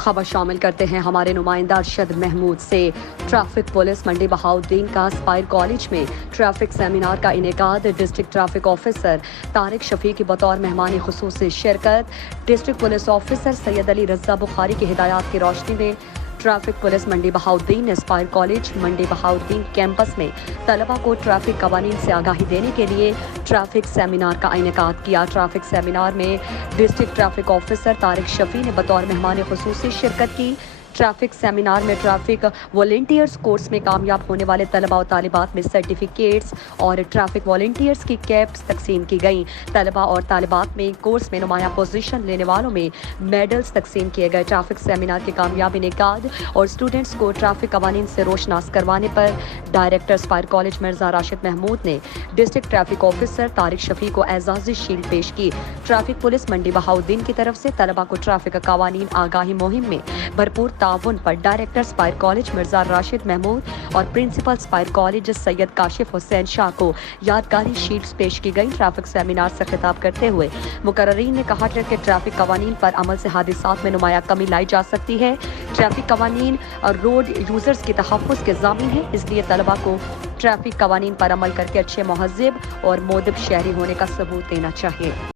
خبر شامل کرتے ہیں ہمارے نمائندہ ارشد محمود سے۔ ٹریفک پولیس منڈی بہاوالدین کا اسپائر کالج میں ٹریفک سیمینار کا انعقاد۔ ڈسٹرکٹ ٹریفک آفیسر طارق شفیع کی بطور مہمان خصوصی شرکت۔ ڈسٹرکٹ پولیس آفیسر سید علی رضا بخاری کی ہدایات کی روشنی میں ٹریفک پولیس منڈی بہاوالدین نے اسپائر کالج منڈی بہاوالدین کیمپس میں طلبہ کو ٹریفک قوانین سے آگاہی دینے کے لیے ٹریفک سیمینار کا انعقاد کیا۔ ٹریفک سیمینار میں ڈسٹرکٹ ٹریفک آفیسر طارق شفیع نے بطور مہمان خصوصی شرکت کی۔ ٹریفک سیمینار میں ٹریفک والنٹیئرز کورس میں کامیاب ہونے والے طلبہ و طالبات میں سرٹیفکیٹس اور ٹریفک والنٹیئرز کی کیپس تقسیم کی گئیں۔ طلبہ اور طالبات میں کورس میں نمایاں پوزیشن لینے والوں میں میڈلز تقسیم کیے گئے۔ ٹریفک سیمینار کے کامیاب انعقاد اور اسٹوڈنٹس کو ٹریفک قوانین سے روشناس کروانے پر director Aspire College Mirza Arshad Mahmood نے district traffic officer Tariq Shafi کو اعزازی شیلڈ پیش کی۔ ٹریفک پولیس منڈی بہاوالدین کی طرف سے طلبہ کو ٹریفک قوانین آگاہی مہم میں بھرپور تعاون پر director Aspire College Mirza Arshad Mahmood اور principal Aspire College Syed Kashif Hussain Shah کو یادگاری شیلڈز پیش کی گئی۔ ٹریفک سیمینار سے خطاب کرتے ہوئے مقررین نے کہا کہ ٹریفک قوانین پر عمل سے حادثات میں نمایاں کمی لائی جا سکتی ہے۔ ٹریفک قوانین اور روڈ یوزرز کی تحفظ کے ضامن ہیں، اس لیے طلبہ کو ٹریفک قوانین پر عمل کر کے اچھے مہذب اور مؤدب شہری ہونے کا ثبوت دینا چاہیے۔